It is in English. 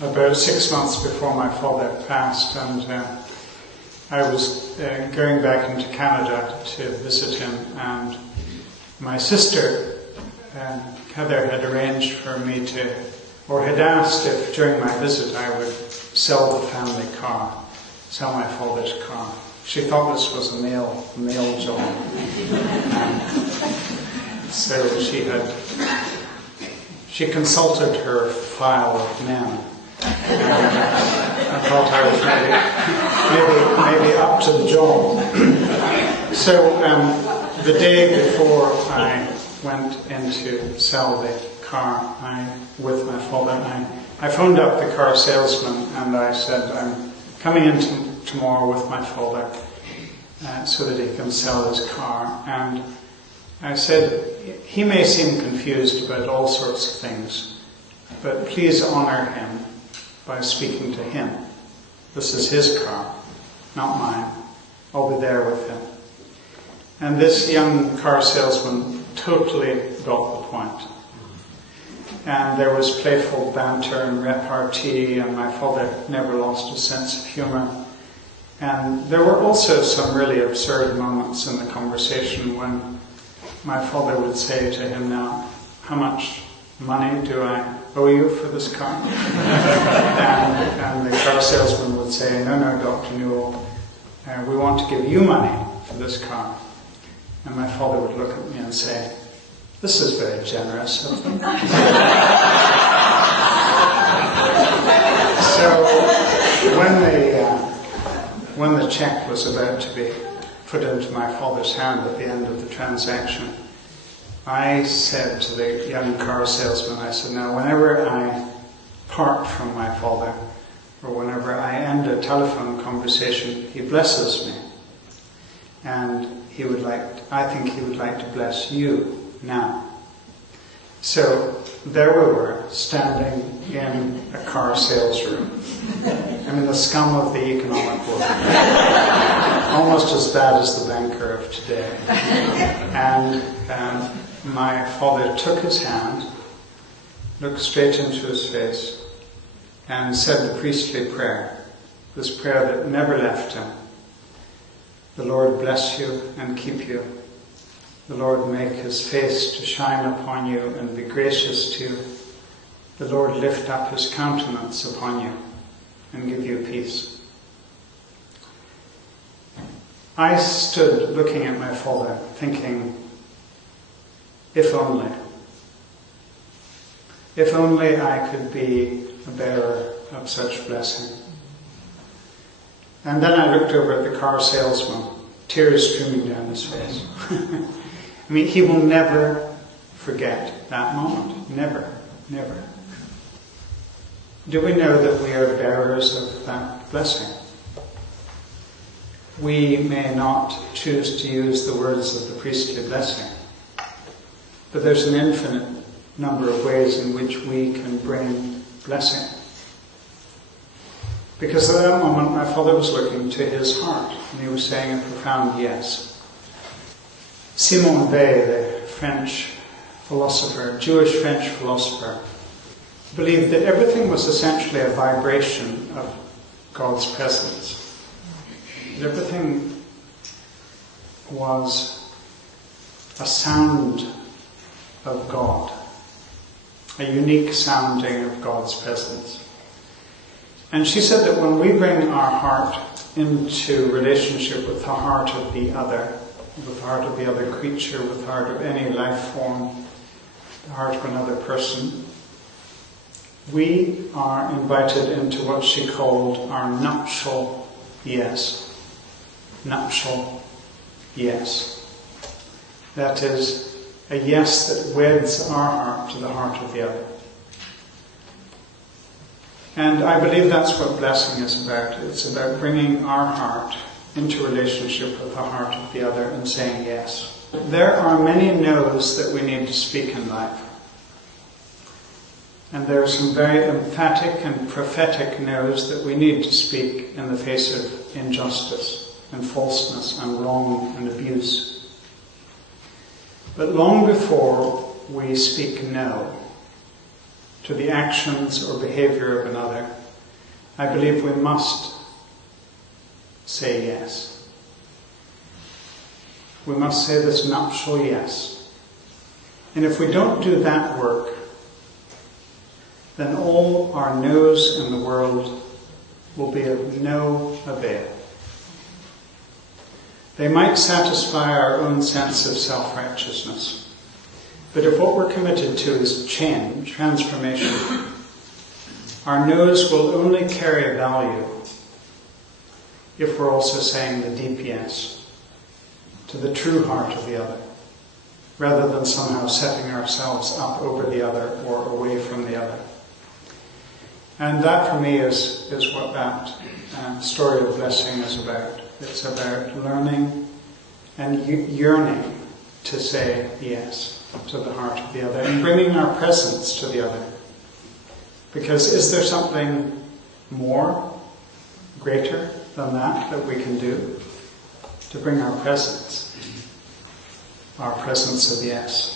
about 6 months before my father passed, and I was going back into Canada to visit him, and my sister, Heather, had arranged for me to, or had asked if during my visit I would sell the family car, sell my father's car. She thought this was a male job. So she consulted her file of men. I thought I was maybe up to the job. So the day before I went in to sell the car with my father, I phoned up the car salesman and I said, I'm coming in tomorrow with my father so that he can sell his car. And I said, he may seem confused about all sorts of things, but please honour him by speaking to him. This is his car, not mine. I'll be there with him. And this young car salesman totally got the point. And there was playful banter and repartee, and my father never lost his sense of humour. And there were also some really absurd moments in the conversation when my father would say to him, now, how much money do I owe you for this car? and the car salesman would say, no, Dr. Newell, we want to give you money for this car. And my father would look at me and say, this is very generous of them. So when the cheque was about to be put into my father's hand at the end of the transaction, I said to the young car salesman, I said, now whenever I part from my father, or whenever I end a telephone conversation, he blesses me. And I think he would like to bless you now. So there we were, standing in a car sales room. I mean, the scum of the economic world. Almost as bad as the banker of today. And my father took his hand, looked straight into his face, and said the priestly prayer, this prayer that never left him. The Lord bless you and keep you. The Lord make his face to shine upon you and be gracious to you. The Lord lift up his countenance upon you and give you peace. I stood looking at my father, thinking, if only I could be a bearer of such blessing. And then I looked over at the car salesman, tears streaming down his face. I mean, he will never forget that moment. Never, never. Do we know that we are bearers of that blessing? We may not choose to use the words of the priestly blessing, but there's an infinite number of ways in which we can bring blessing. Because at that moment my father was looking to his heart and he was saying a profound yes. Simone Weil, the French philosopher, Jewish French philosopher, believed that everything was essentially a vibration of God's presence. That everything was a sound of God, a unique sounding of God's presence. And she said that when we bring our heart into relationship with the heart of the other, with the heart of the other creature, with the heart of any life form, the heart of another person, we are invited into what she called our nuptial yes. Nuptial yes. That is, a yes that weds our heart to the heart of the other. And I believe that's what blessing is about. It's about bringing our heart into relationship with the heart of the other and saying yes. There are many no's that we need to speak in life. And there are some very emphatic and prophetic no's that we need to speak in the face of injustice and falseness and wrong and abuse. But long before we speak no to the actions or behavior of another, I believe we must say yes. We must say this nuptial yes. And if we don't do that work, then all our no's in the world will be of no avail. They might satisfy our own sense of self-righteousness. But if what we're committed to is change, transformation, our no's will only carry value if we're also saying the deep yes to the true heart of the other, rather than somehow setting ourselves up over the other or away from the other. And that for me is what that story of blessing is about. It's about learning and yearning to say yes to the heart of the other and bringing our presence to the other. Because is there something more, greater than that we can do to bring our presence of yes?